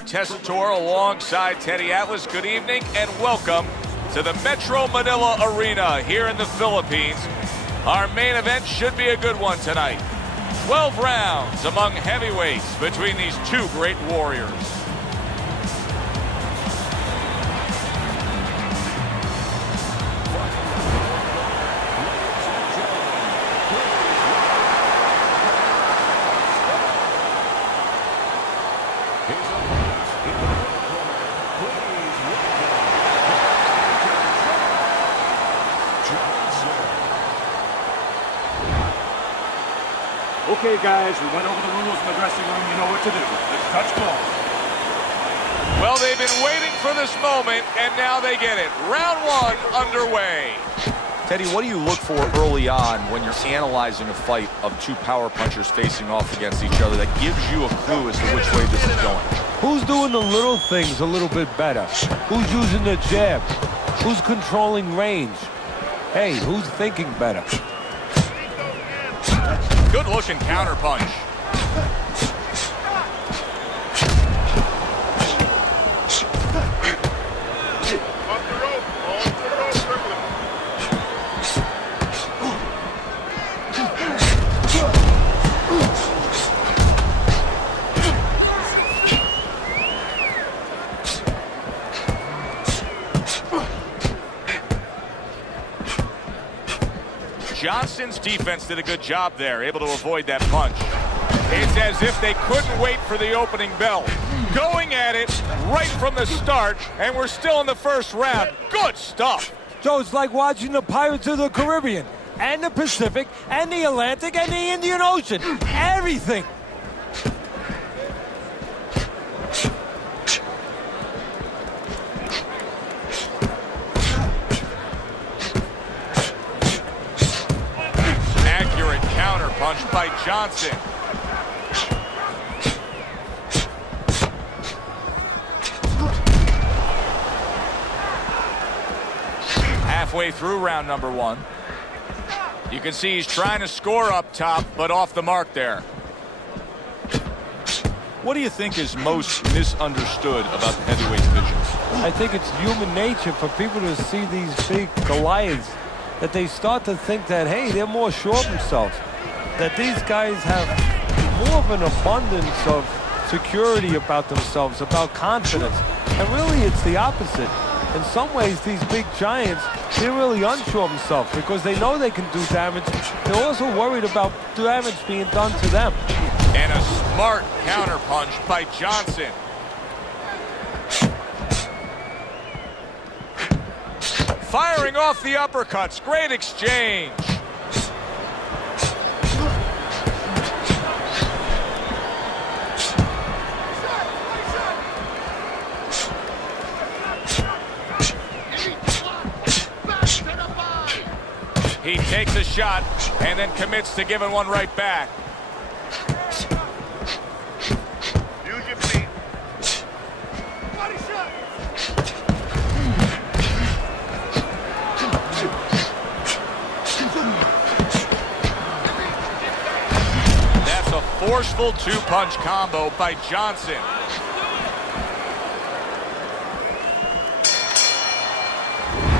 Tessitore alongside Teddy Atlas. Good evening and welcome to the Metro Manila Arena here in the Philippines. Our main event should be a good one tonight. 12 rounds among heavyweights between these two great warriors. Okay, guys, we went over the rules in the dressing room. You know what to do. Let's touch ball. Well, they've been waiting for this moment, and now they get it. Round one underway. Teddy, what do you look for early on when you're analyzing a fight of two power punchers facing off against each other that gives you a clue as to which way this is going? Who's doing the little things a little bit better? Who's using the jab? Who's controlling range? Hey, who's thinking better? Good looking counter punch. Johnson's defense did a good job there, able to avoid that punch. It's as if they couldn't wait for the opening bell. Going at it right from the start, and we're still in the first round. Good stuff. So it's like watching the Pirates of the Caribbean, and the Pacific, and the Atlantic, and the Indian Ocean. Everything. Punch by Johnson. Halfway through round number one. You can see he's trying to score up top, but off the mark there. What do you think is most misunderstood about the heavyweight division? I think it's human nature for people to see these big Goliaths, that they start to think that, hey, they're more sure of themselves. That these guys have more of an abundance of security about themselves, about confidence. And really, it's the opposite. In some ways, these big giants, they're really unsure of themselves because they know they can do damage. They're also worried about damage being done to them. And a smart counter punch by Johnson. Firing off the uppercuts. Great exchange. He takes a shot and then commits to giving one right back. Use your feet. Body shot. That's a forceful two-punch combo by Johnson.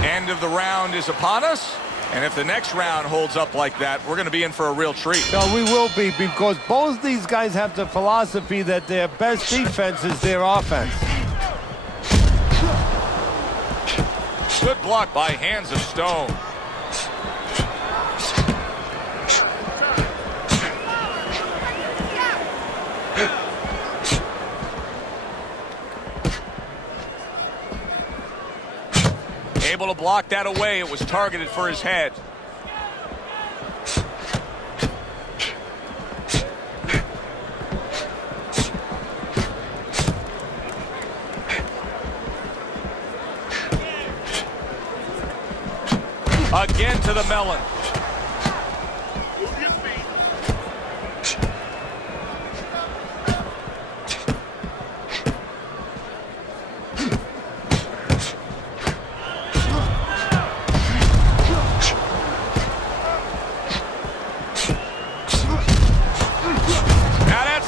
End of the round is upon us. And if the next round holds up like that, we're going to be in for a real treat. No, we will be, because both these guys have the philosophy that their best defense is their offense. Good block by Hands of Stone. Able to block that away. It was targeted for his head. Again to the melon.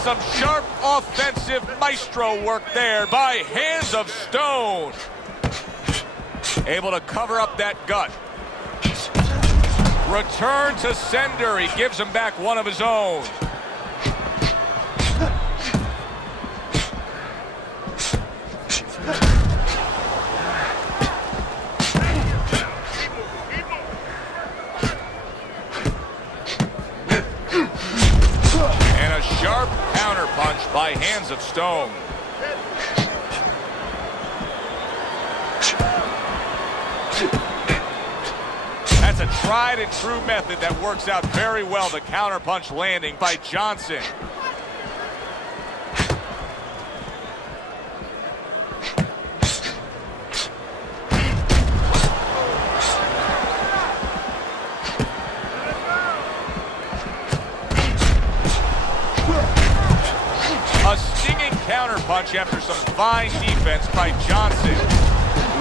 some sharp offensive maestro. maestro work there by Hands of Stone. Able to cover up that gut. Return to sender. He gives him back one of his own. And a sharp counter punch by Hands of Stone. That's a tried and true method that works out very well. The counter punch landing by Johnson. A stinging counter punch after some fine defense by Johnson.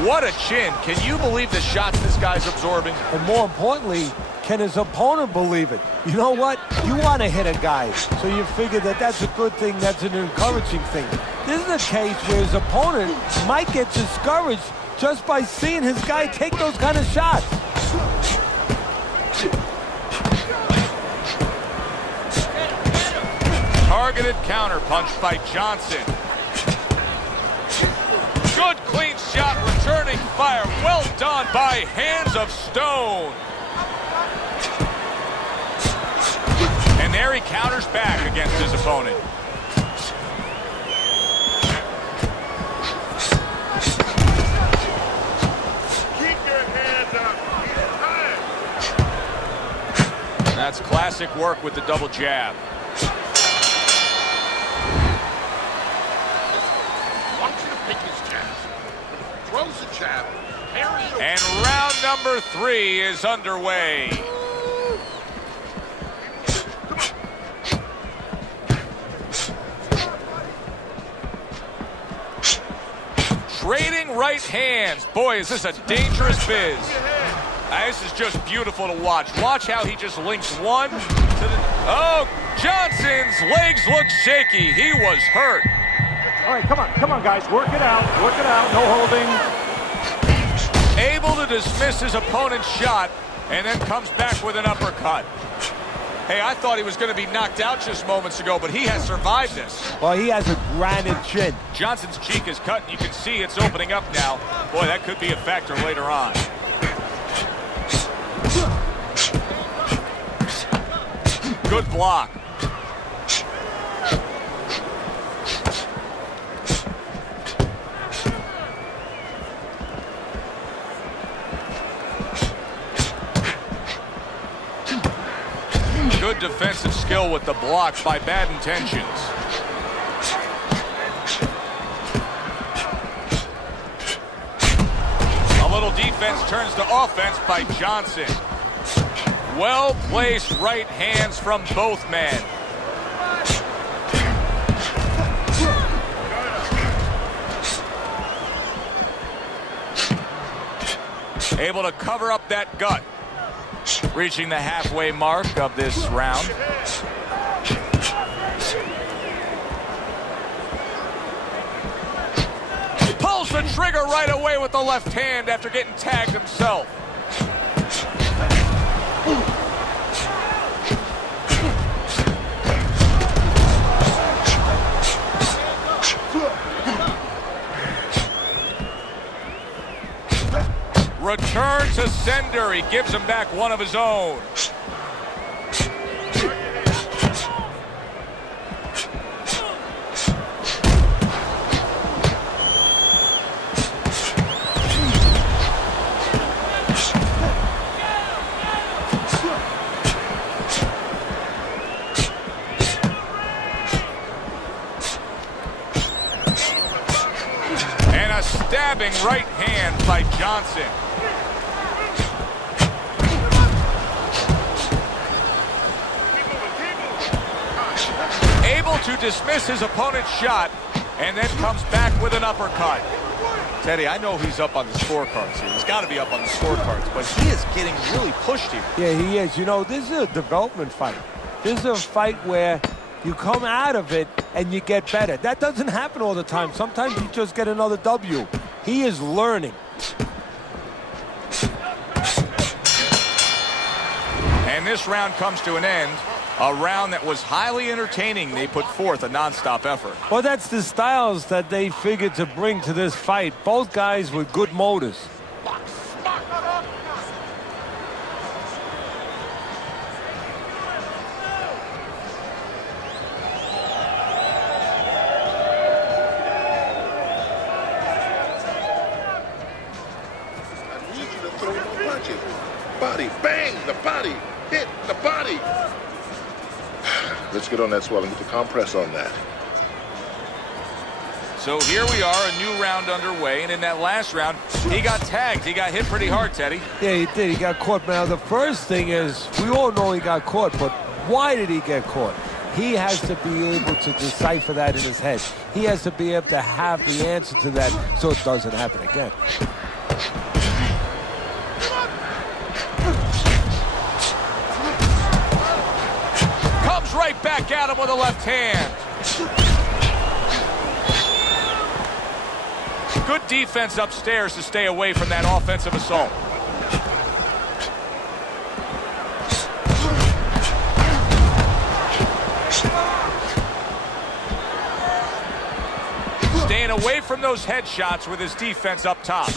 What a chin. Can you believe the shots this guy's absorbing? And more importantly, can his opponent believe it? You know what? You want to hit a guy, so you figure that that's a good thing, that's an encouraging thing. This is a case where his opponent might get discouraged just by seeing his guy take those kind of shots. Targeted counter punch by Johnson. Good clean shot, returning fire. Well done by Hands of Stone. And there he counters back against his opponent. Keep your hands up. He's tired. That's classic work with the double jab. Throws the jab. And round number 3 is underway. Trading right hands. Boy, is this a dangerous biz. This is just beautiful to watch. Watch how he just links one to the... Oh, Johnson's legs look shaky. He was hurt. All right, come on, guys. Work it out, no holding. Able to dismiss his opponent's shot and then comes back with an uppercut. Hey, I thought he was going to be knocked out just moments ago, but he has survived this. Well, he has a granite chin. Johnson's cheek is cut, and you can see it's opening up now. Boy, that could be a factor later on. Good block. Good defensive skill with the block by Bad Intentions. A little defense turns to offense by Johnson. Well-placed right hands from both men. Able to cover up that gut. Reaching the halfway mark of this round. Pulls the trigger right away with the left hand after getting tagged himself. Return to sender. He gives him back one of his own. And a stabbing right hand by Johnson. Able to dismiss his opponent's shot and then comes back with an uppercut. Teddy, I know he's up on the scorecards here. He's got to be up on the scorecards, but he is getting really pushed here. Yeah, he is. You know, this is a development fight. This is a fight where You come out of it and you get better. That doesn't happen all the time. Sometimes you just get another W. He is learning. And this round comes to an end. A round that was highly entertaining. They put forth a nonstop effort. Well, that's the styles that they figured to bring to this fight. Both guys with good motors. Body, bang, the body, hit the body. Let's get on that swelling, get the compress on that. So here we are, a new round underway, and in that last round, he got tagged. He got hit pretty hard, Teddy. Yeah, he did. He got caught. Now, the first thing is, we all know he got caught, but why did he get caught? He has to be able to decipher that in his head. He has to be able to have the answer to that so it doesn't happen again. Right back at him with a left hand. Good defense upstairs to stay away from that offensive assault. Staying away from those headshots with his defense up top.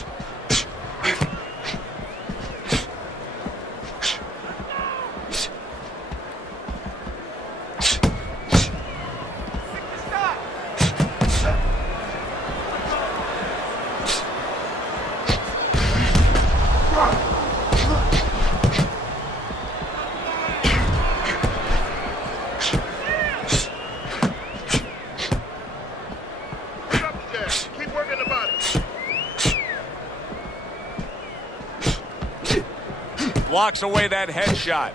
Blocks away that headshot.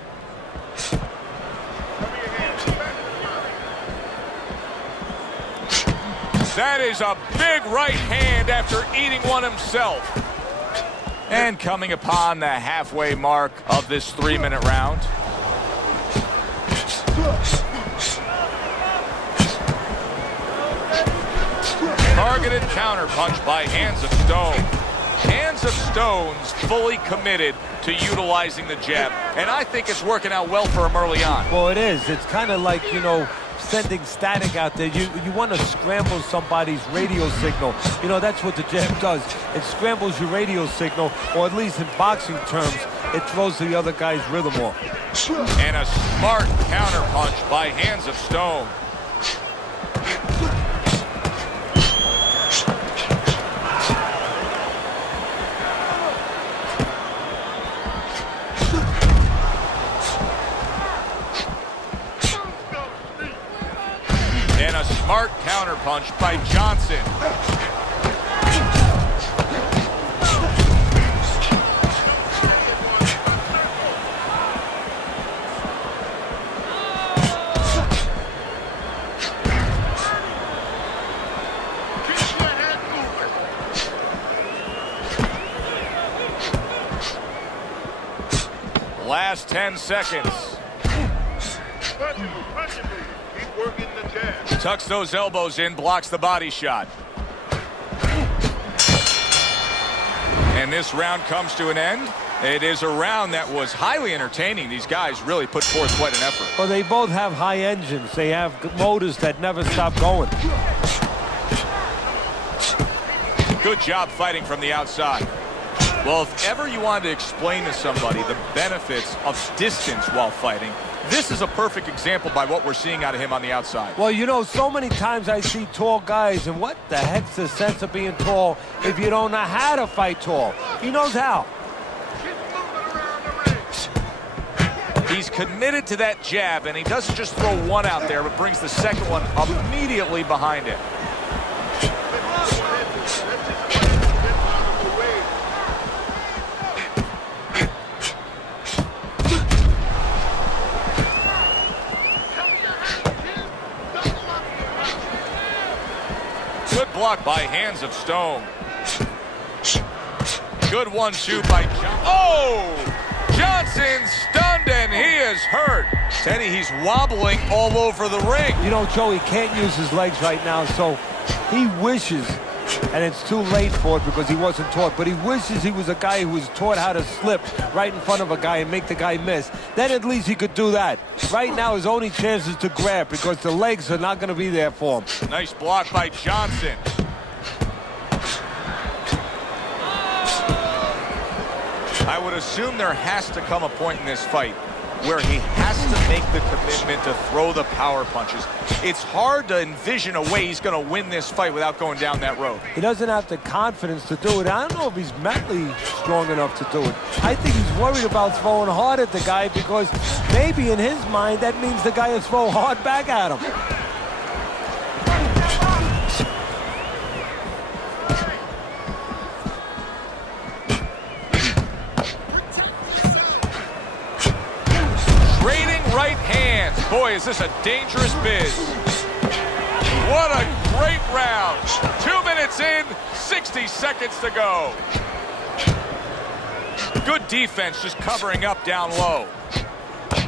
That is a big right hand after eating one himself. And coming upon the halfway mark of this 3-minute round. Targeted counterpunch by Hands of Stone. Hands of Stone's fully committed to utilizing the jab, and I think it's working out well for him early on. Well, it is. It's kind of like, you know, sending static out there. You want to scramble somebody's radio signal. You know, that's what the jab does. It scrambles your radio signal, or at least in boxing terms, it throws the other guy's rhythm off. And a smart counterpunch by Hands of Stone. And a smart counterpunch by Johnson. Last 10 seconds. Tucks those elbows in, blocks the body shot. And this round comes to an end. It is a round that was highly entertaining. These guys really put forth quite an effort. Well, they both have high engines. They have motors that never stop going. Good job fighting from the outside. Well, if ever you wanted to explain to somebody the benefits of distance while fighting, this is a perfect example by what we're seeing out of him on the outside. Well, you know, so many times I see tall guys, and what the heck's the sense of being tall if you don't know how to fight tall? He knows how. He's committed to that jab, and he doesn't just throw one out there, but brings the second one immediately behind it. Good block by Hands of Stone. Good 1-2 by John. Oh! Johnson stunned and he is hurt. Teddy, he's wobbling all over the ring. You know, Joe, he can't use his legs right now, so he wishes, and it's too late for it because he wasn't taught, but he wishes he was a guy who was taught how to slip right in front of a guy and make the guy miss. Then at least he could do that. Right now, his only chance is to grab because the legs are not going to be there for him. Nice block by Johnson. I would assume there has to come a point in this fight where he has to make the commitment to throw the power punches. It's hard to envision a way he's going to win this fight without going down that road. He doesn't have the confidence to do it. I don't know if he's mentally strong enough to do it. I think he's worried about throwing hard at the guy because maybe in his mind that means the guy will throw hard back at him. Right hands. Boy, is this a dangerous biz. What a great round. 2 minutes in, 60 seconds to go. Good defense, just covering up down low.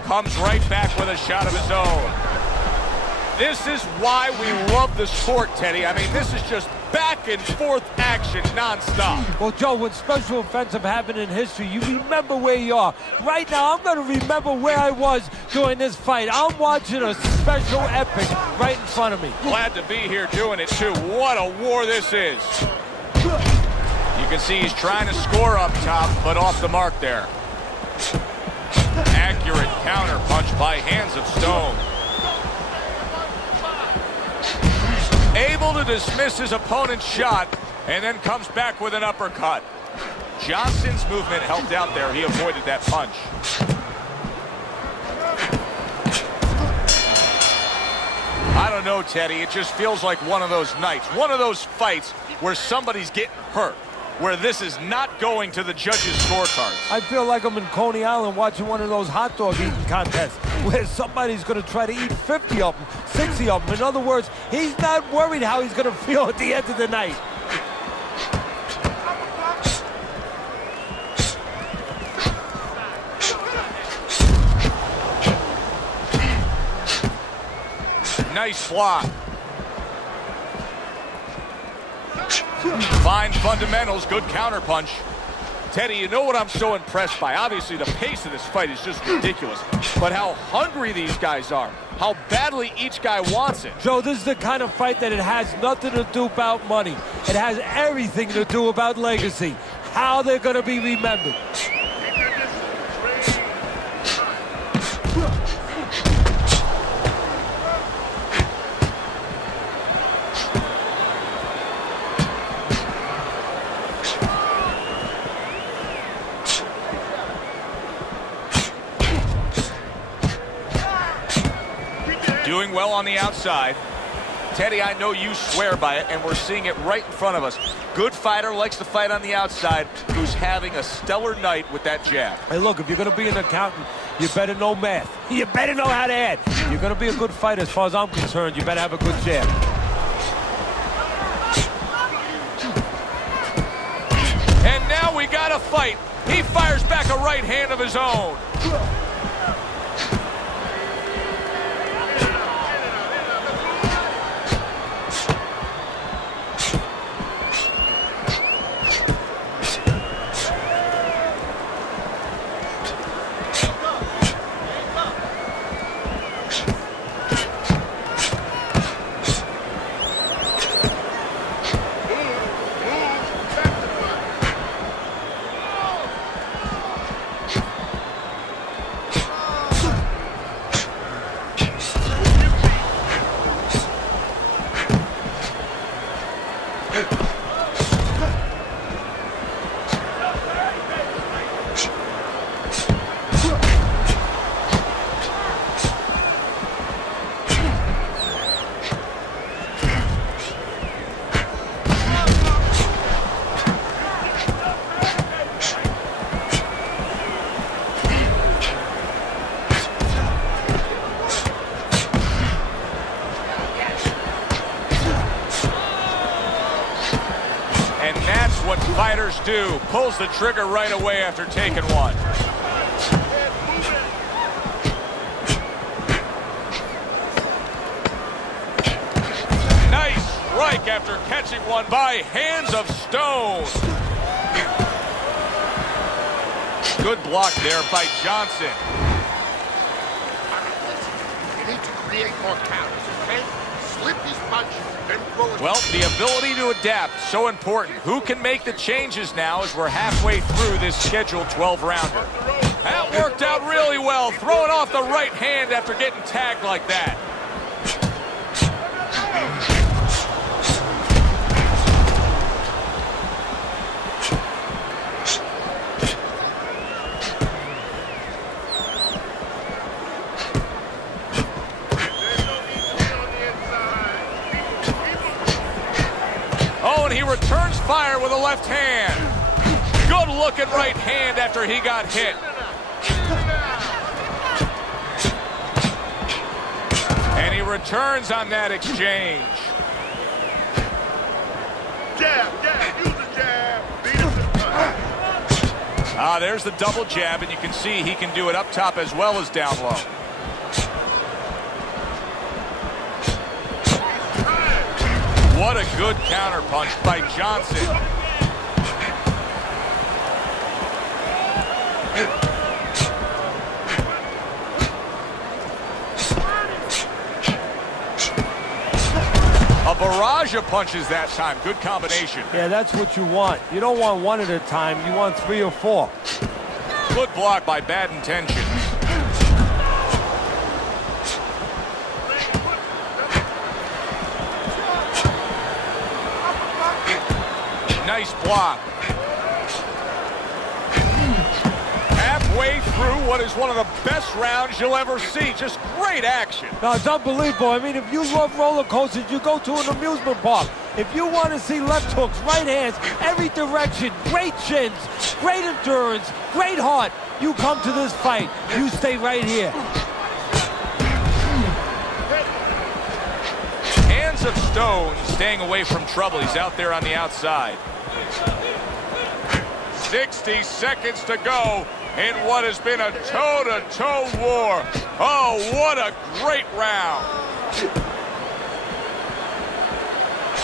Comes right back with a shot of his own. This is why we love the sport, Teddy. I mean, this is just back and forth action nonstop. Well, Joe, when special events have happened in history, you remember where you are. Right now, I'm going to remember where I was during this fight. I'm watching a special epic right in front of me. Glad to be here doing it, too. What a war this is. You can see he's trying to score up top, but off the mark there. Accurate counter punch by Hands of Stone. Able to dismiss his opponent's shot, and then comes back with an uppercut. Johnson's movement helped out there. He avoided that punch. I don't know, Teddy. It just feels like one of those nights, one of those fights where somebody's getting hurt, where this is not going to the judges' scorecards. I feel like I'm in Coney Island watching one of those hot dog eating contests where somebody's going to try to eat 50 of them, 60 of them. In other words, he's not worried how he's going to feel at the end of the night. Nice block. Fine fundamentals, good counterpunch. Teddy, you know what I'm so impressed by? Obviously, the pace of this fight is just ridiculous. But how hungry these guys are. How badly each guy wants it. Joe, this is the kind of fight that it has nothing to do about money. It has everything to do about legacy. How they're going to be remembered. Doing well on the outside. Teddy, I know you swear by it, and we're seeing it right in front of us. Good fighter, likes to fight on the outside, who's having a stellar night with that jab. Hey, look, if you're going to be an accountant, you better know math. You better know how to add. You're going to be a good fighter as far as I'm concerned. You better have a good jab. And now we got a fight. He fires back a right hand of his own. What fighters do, pulls the trigger right away after taking one. back after catching one by Hands of Stone. Good block there by Johnson. You need to create more counters, okay? Slip his punch, then throw it. Well, the ability to adapt, so important. Who can make the changes now as we're halfway through this scheduled 12-rounder? That worked out really well, throwing off the right hand after getting tagged like that. Oh, and he returns fire with a left hand. Good looking right hand after he got hit. And he returns on that exchange. Jab, use the jab. Beat him to the punch. There's the double jab, and you can see he can do it up top as well as down low. What a good counter punch by Johnson. A barrage of punches that time. Good combination. Yeah, that's what you want. You don't want one at a time. You want 3 or 4. Good block by Bad Intentions. Nice block. Halfway through what is one of the best rounds you'll ever see. Just great action. No, it's unbelievable. I mean, if you love roller coasters, you go to an amusement park. If you want to see left hooks, right hands, every direction, great chins, great endurance, great heart, you come to this fight. You stay right here. Hands of Stone staying away from trouble. He's out there on the outside. 60 seconds to go in what has been a toe-to-toe war. Oh, what a great round.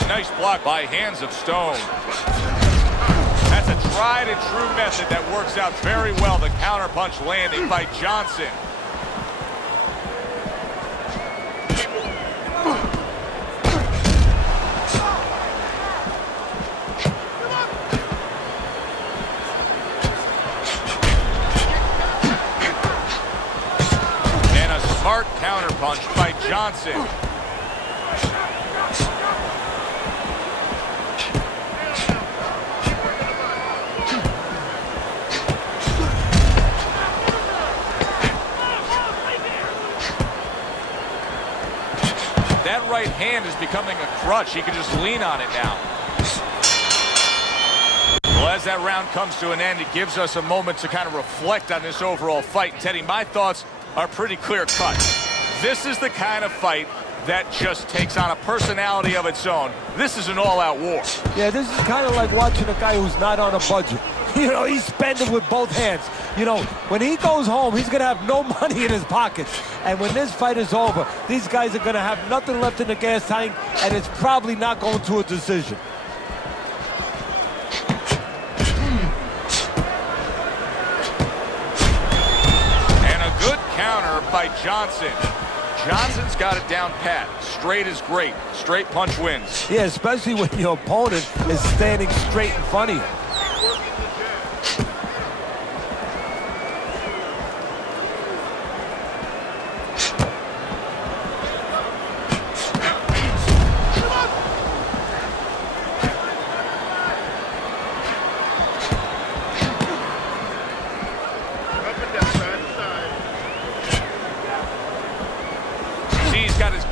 Nice block by Hands of Stone. That's a tried and true method that works out very well. The counterpunch landing by Johnson. Smart counterpunch by Johnson. That right hand is becoming a crutch. He can just lean on it now. Well, as that round comes to an end, it gives us a moment to kind of reflect on this overall fight. Teddy, my thoughts are pretty clear-cut. This is the kind of fight that just takes on a personality of its own. This is an all-out war. Yeah, this is kind of like watching a guy who's not on a budget. You know, he's spending with both hands. You know, when he goes home, he's going to have no money in his pockets. And when this fight is over, these guys are going to have nothing left in the gas tank, and it's probably not going to a decision. Counter by Johnson. Johnson's got it down pat. Straight is great. Straight punch wins. Yeah, especially when your opponent is standing straight in front of you.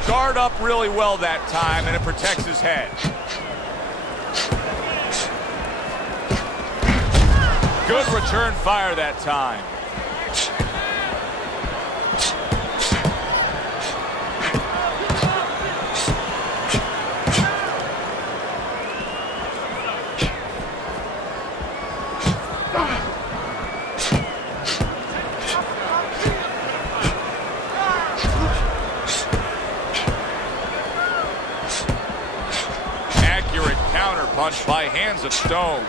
Guard up really well that time, and it protects his head. Good return fire that time. hands of Stone.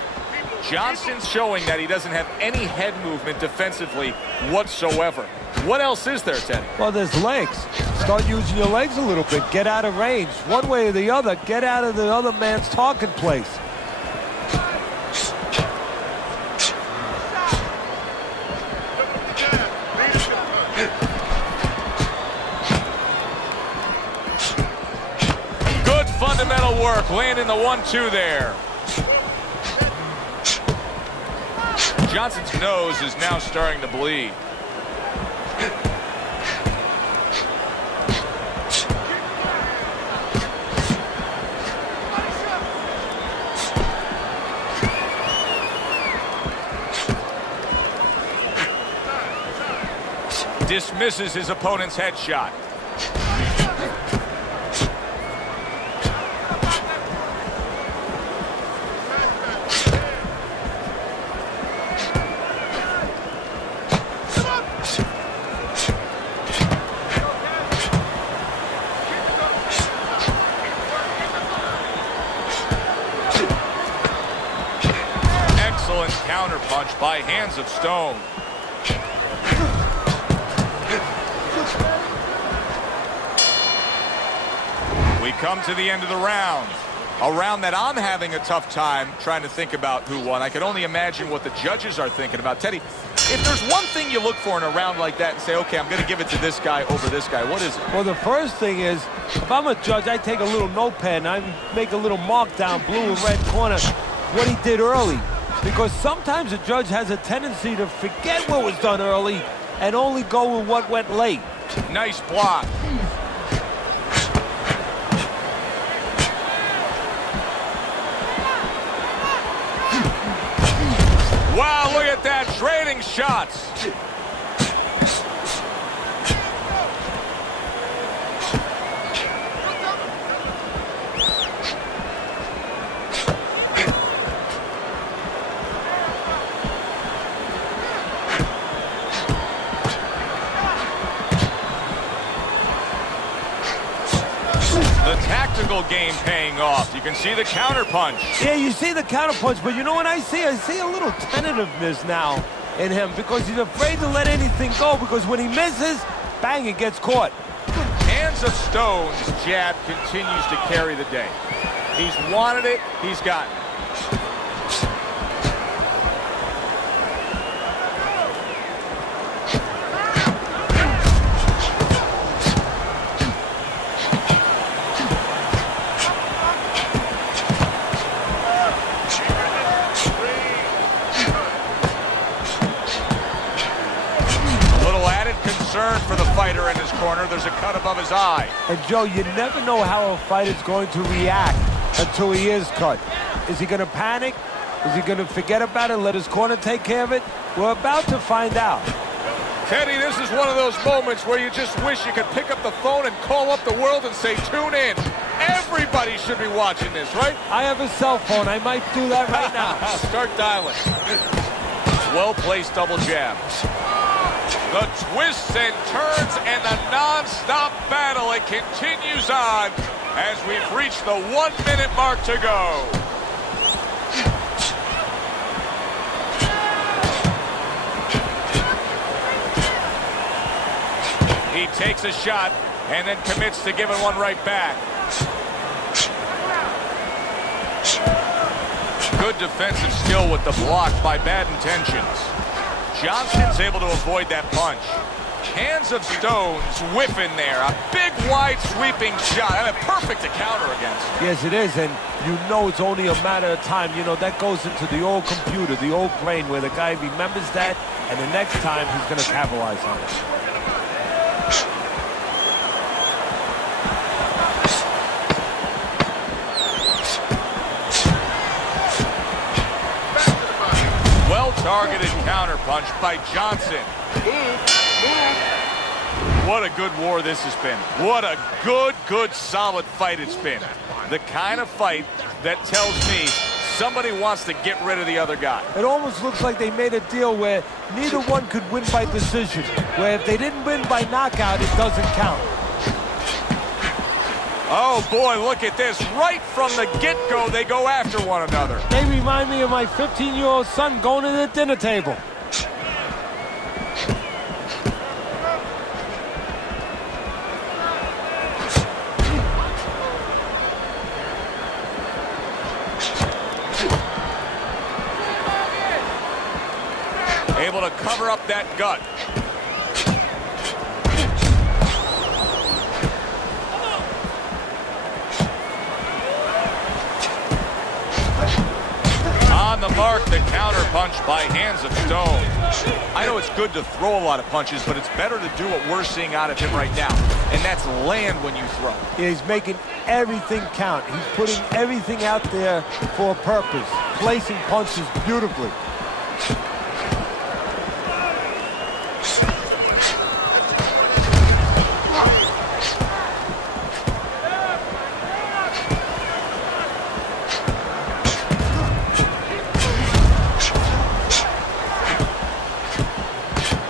Johnson's showing that he doesn't have any head movement defensively whatsoever. What else is there, Ted? Well, there's legs. Start using your legs a little bit. Get out of range. One way or the other, get out of the other man's talking place. Good fundamental work, landing the 1-2 there. Johnson's nose is now starting to bleed. Dismisses his opponent's headshot. Excellent counterpunch by hands of Stone. We come to the end of the round. A round that I'm having a tough time trying to think about who won. I can only imagine what the judges are thinking about. Teddy, if there's one thing you look for in a round like that and say, okay, I'm going to give it to this guy over this guy, what is it? Well, the first thing is, if I'm a judge, I take a little notepad and I make a little mark down, blue and red corner, what he did early. Because sometimes a judge has a tendency to forget what was done early and only go with what went late. Nice block. Wow, look at that, trading shots. The tactical game paying off. You can see the counterpunch. Yeah, you see the counterpunch, but you know what I see? I see a little tentativeness now in him because he's afraid to let anything go because when he misses, bang, it gets caught. Hands of Stone's jab continues to carry the day. He's wanted it, he's gotten it. Concern for the fighter in his corner. There's a cut above his eye. And Joe, you never know how a fighter's going to react until he is cut. Is he going to panic? Is he going to forget about it and let his corner take care of it? We're about to find out. Teddy, this is one of those moments where you just wish you could pick up the phone and call up the world and say, tune in. Everybody should be watching this, right? I have a cell phone. I might do that right now. Start dialing. Well-placed double jab. The twists and turns and the non-stop battle. It continues on as we've reached the 1 minute mark to go. He takes a shot and then commits to giving one right back. Good defensive skill with the block by bad intentions. Johnson's able to avoid that punch. Hands of Stone's whiffing there. A big, wide, sweeping shot. I mean, perfect to counter against. Yes, it is, and you know it's only a matter of time. You know, that goes into the old computer, the old brain, where the guy remembers that, and the next time he's going to capitalize on it. Well-targeted counterpunch by Johnson. What a good war this has been. What a good, solid fight it's been. The kind of fight that tells me somebody wants to get rid of the other guy. It almost looks like they made a deal where neither one could win by decision, where if they didn't win by knockout, it doesn't count. Oh, boy, look at this. Right from the get-go, they go after one another. They remind me of my 15-year-old son going to the dinner table. Able to cover up that gut. On the mark, the counter punch by hands of stone. I know it's good to throw a lot of punches, but it's better to do what we're seeing out of him right now, and that's land when you throw. Yeah, he's making everything count. He's putting everything out there for a purpose, placing punches beautifully.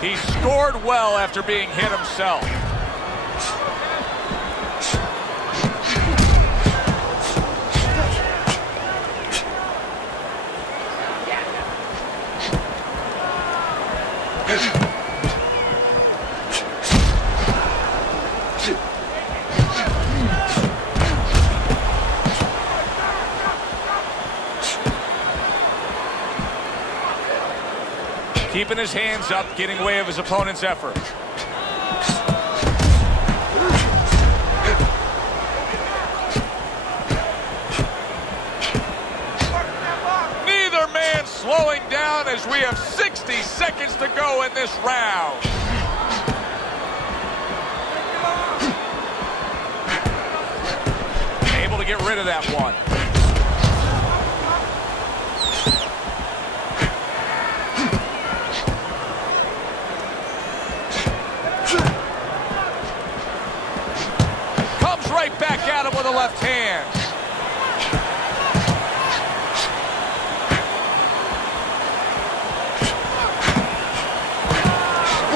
He scored well after being hit himself. Keeping his hands up, getting away of his opponent's effort. Neither man slowing down as we have 60 seconds to go in this round. Able to get rid of that one. Right back at him with a left hand.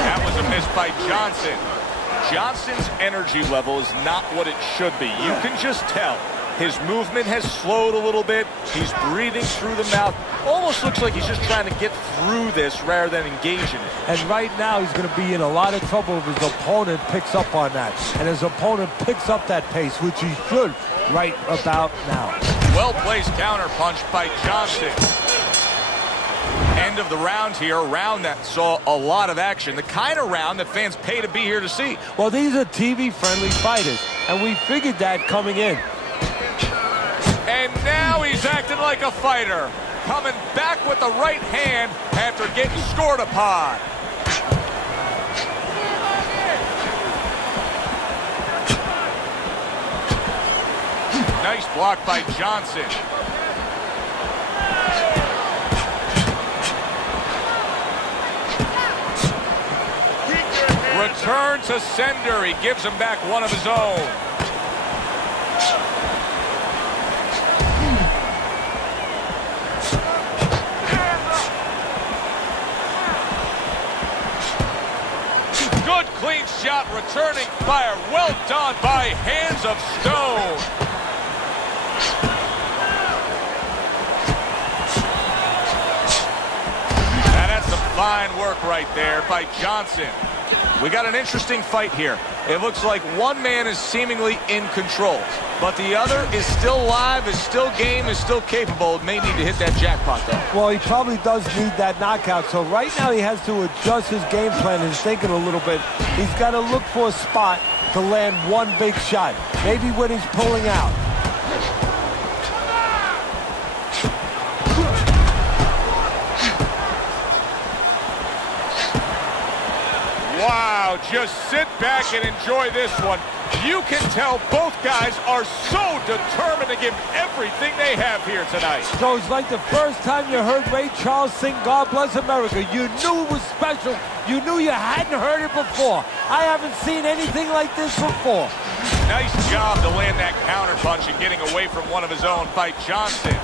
That was a miss by Johnson. Johnson's energy level is not what it should be. You can just tell. His movement has slowed a little bit. He's breathing through the mouth. Almost looks like he's just trying to get through this rather than engage in it. And right now he's going to be in a lot of trouble if his opponent picks up on that. And his opponent picks up that pace, which he should right about now. Well-placed counter punch by Johnson. End of the round here, a round that saw a lot of action. The kind of round that fans pay to be here to see. Well, these are TV-friendly fighters, and we figured that coming in. And now he's acting like a fighter. Coming back with the right hand after getting scored upon. Nice block by Johnson. Return to sender. He gives him back one of his own. Good clean shot, returning fire. Well done by hands of stone. And that's some fine work right there by Johnson. We got an interesting fight here. It looks like one man is seemingly in control, but the other is still live, is still game, is still capable. May need to hit that jackpot, though. Well, he probably does need that knockout. So right now he has to adjust his game plan, his thinking a little bit. He's got to look for a spot to land one big shot. Maybe when he's pulling out. Wow, just sit back and enjoy this one. You can tell both guys are so determined to give everything they have here tonight. So it's like the first time you heard Ray Charles sing God Bless America. You knew it was special. You knew you hadn't heard it before. I haven't seen anything like this before. Nice job to land that counter punch and getting away from one of his own by Johnson.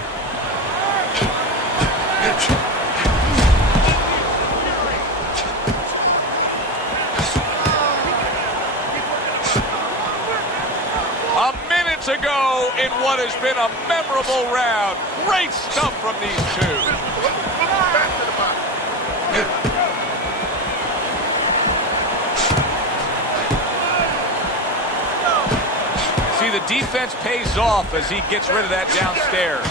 A minute what has been a memorable round. Great stuff from these two. Back to the box. See, the defense pays off as he gets rid of that downstairs.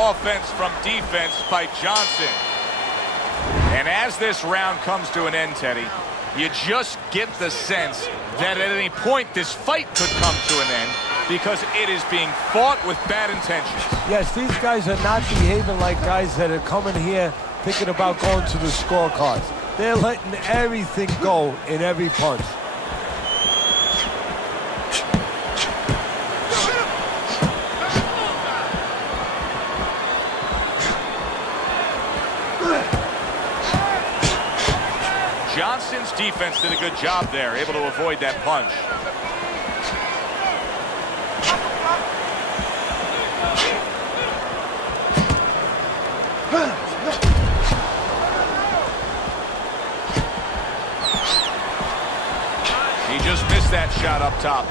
Offense from defense by Johnson. And as this round comes to an end, Teddy, you just get the sense that at any point this fight could come to an end because it is being fought with bad intentions. Yes, these guys are not behaving like guys that are coming here thinking about going to the scorecards. They're letting everything go in every punch. Johnson's defense did a good job there, able to avoid that punch. He just missed that shot up top.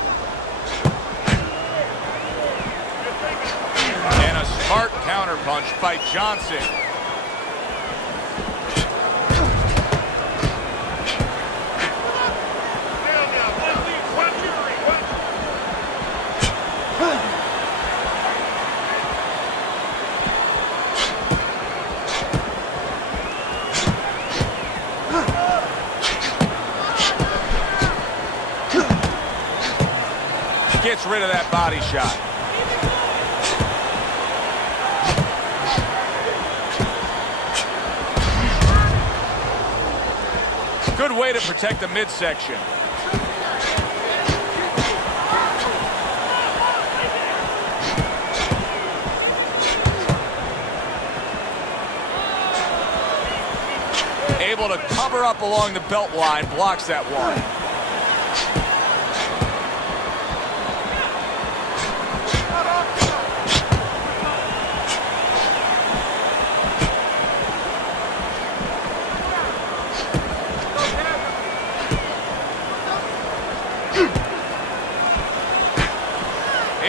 And a smart counterpunch by Johnson. Gets rid of that body shot. Good way to protect the midsection. Able to cover up along the belt line, blocks that one.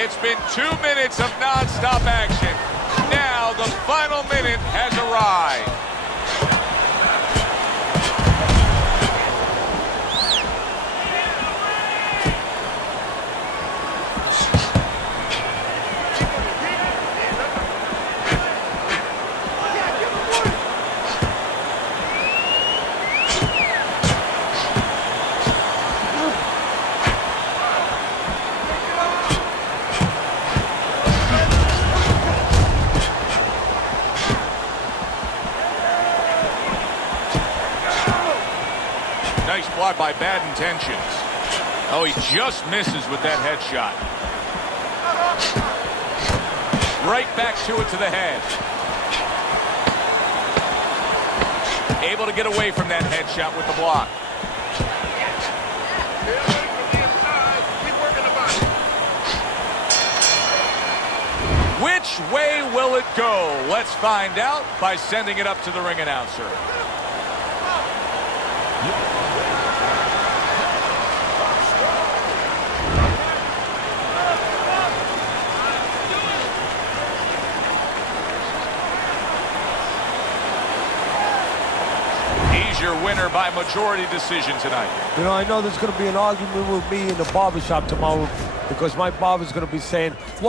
It's been 2 minutes of non-stop action. Now the final minute has arrived. Nice block by bad intentions. Oh, he just misses with that headshot. Right back to it to the head. Able to get away from that headshot with the block. Which way will it go? Let's find out by sending it up to the ring announcer. Your winner by majority decision tonight. You know, I know there's going to be an argument with me in the barbershop tomorrow because my barber's going to be saying, what